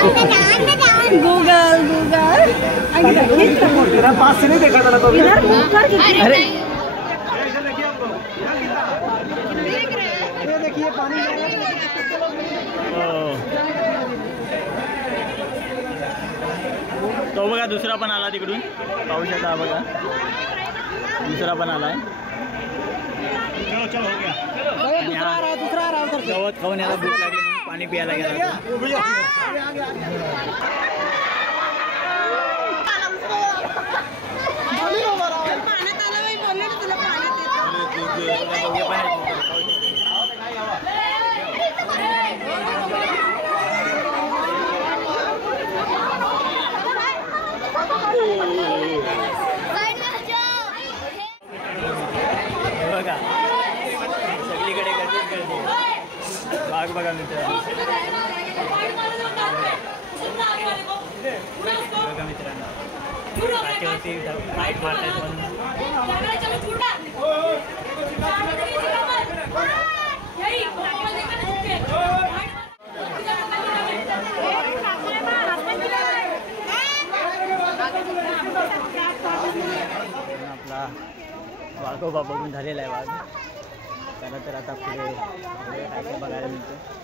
Google Google तेरा pass से नहीं देखा था ना तो इधर अरे ये देखिए पानी तो बघा दुसरा पण आला तिकडून पाहू शकता बघा दुसरा पण आलाय दूसरा आ रहा उधर गवत खाऊन याला भूक लागली म्हणून पाणी प्यायला गेला बघा सगळीकडे गर्दीच गर्दी वाघ बघा मित्रांनो बघा मित्रांनो काठीवरती लाईट मारतायत आपला वाघोबा बघून झालेला आहे वाघ त्याला तर आता पुढे काय काय बघायला मिळतं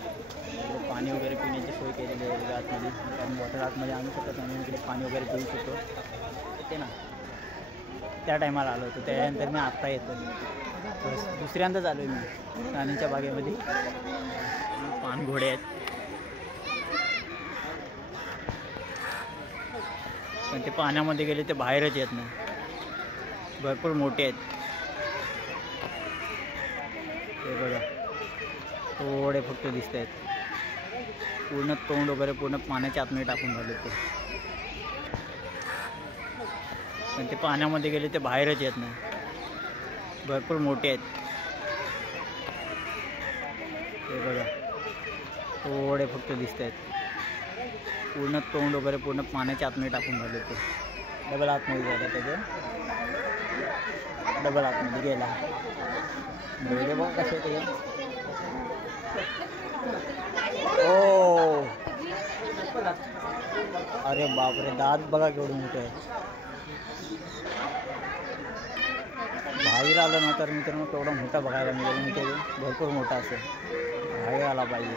पाणी वगैरे पिण्याची सोय केलेली आहे आतमध्ये कारण वॉटर आतमध्ये आणू शकत नाही इकडे पाणी वगैरे पिऊ शकतो ते ना त्या टायमाला आलो होतो त्यानंतर मी आत्ता येतो दुसऱ्यांदाच आलो आहे मी राणीच्या बागेमध्ये पानघोडे आहेत पण ते पाण्यामध्ये गेले ते बाहेरच येत नाही भरपूर मोठे आहेत ते बघा थोडे फक्त दिसत आहेत पूर्ण तोंड वगैरे पूर्ण पाण्याच्या आतमध्ये टाकून झाले ते पण ते पाण्यामध्ये गेले ते बाहेरच येत नाही भरपूर मोठे आहेत ते बघा थोडे फक्त दिसत आहेत पूर्ण तोंड वगैरे पूर्ण पाण्याच्या आतमध्ये टाकून झाले ते डबल आतमध्ये झालं त्याचं डबल आतमध्ये गेला बघे बघ कसे ते ओ अरे बापरे दात बघा केवढे मोठे आहे बाहेर आलं ना तर मित्रांनो केवढा मोठा बघायला मिळेल मी ते भरपूर मोठा असेल बाहेर आला पाहिजे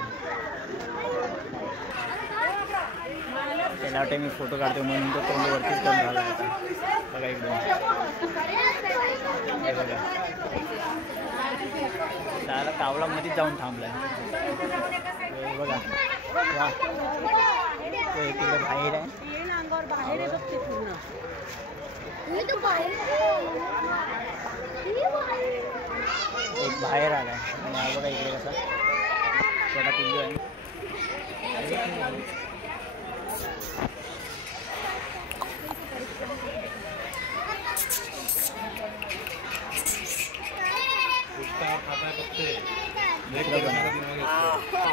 त्याला वाटते मी फोटो काढतो म्हणून तो तोंडवरतीच कमी झाला होता बघा इकडून हे बघा त्याला कावलामध्येच जाऊन थांबलाय बघा वा तो इकडे बाहेर आहे एक बाहेर आलाय आणि बघा इकडे कसा छोटा पिल्लू आहे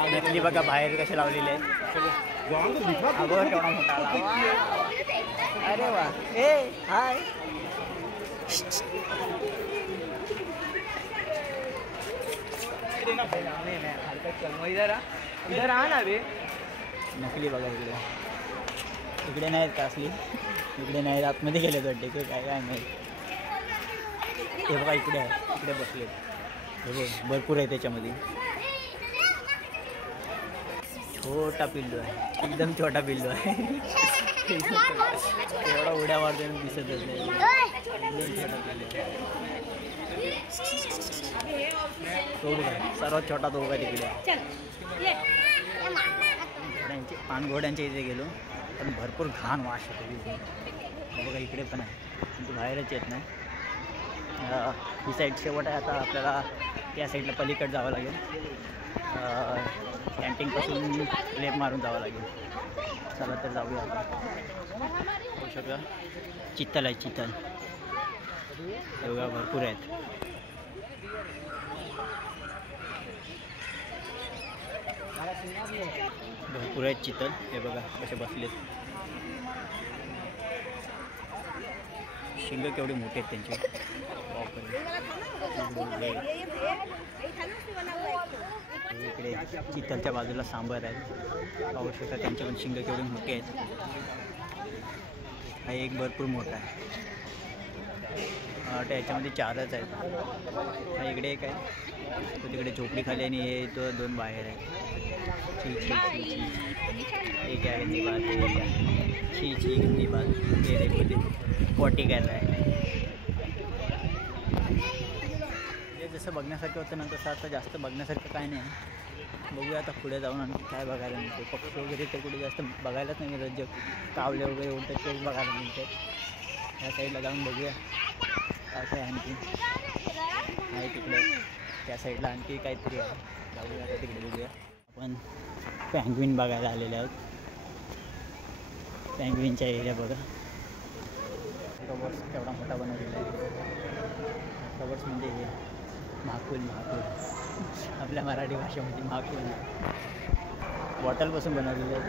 नकली बघा बाहेर कसे लावलेले आहेत केवढा मोठा अरे वा ए हाय इधर आ ना बे नकली बघा इकडे इकडे नाहीत का असली इकडे नाहीत आतमध्ये गेले वाटते ते काय काय नाही हे बघा इकडे आहे इकडे बसलेत भरपूर आहे त्याच्यामध्ये छोटा पिल्लू आहे एकदम छोटा पिल्लू आहे एवढा उड्या मारतो दिसतच नाही तो सर्वात छोटा तो बघा तिकडे पानघोड्यांच्या इथे गेलो पण भरपूर घाण वास येतो बघा इकडे पण आहे पण तो बाहेरच येत नाही ही साईड शेवट आहे आता आपल्याला त्या साईडला पलीकडे जावं लागेल कॅन्टीनपासून लेप मारून जावं लागेल चला तर जाऊया आपण होऊ शकता चित्तल आहे चित्तल एवढा भरपूर आहेत भरपूर आहेत चित्तल हे बघा कसे बसलेत शिंग केवढे मोठे आहेत त्यांचे इकडे चितलच्या बाजूला सांबर आहे, पाहू शकता. त्यांचे पण शिंग केवढे मोठे आहेत. हा एक भरपूर मोठा आहे. याच्यामध्ये 4च आहेत. हा इकडे एक आहे, तो तिकडे झोपडी खाली आणि हे तो 2 बाहेर आहे. एक आहे गंदी बात, एक आहे छी गंदी बात. हे देखो पॉटी करायला आहे. हे जसं बघण्यासारखं होतं ना तसं आता जास्त बघण्यासारखं काय नाही. बघूया आता पुढे जाऊन आणखी काय बघायला मिळते. पक्षी वगैरे तर कुठे जास्त बघायलाच नाही मिळत. जे कावले वगैरे उडतात तेच बघायला मिळते. त्या साईडला जाऊन बघूया काय काय आणखी आहे तिकडे. त्या साईडला आणखी काहीतरी आहे, जाऊया आता तिकडे बघूया. आपण पँग्विन बघायला आलेले आहोत. पँग्विनच्या एरिया बघा. कवर्स केवढा मोठा बनवलेला आहे. कवर्स म्हणजे हे महाकुल आपल्या मराठी भाषेमध्ये महाकुल बॉटलपासून बनवलेलं आहे.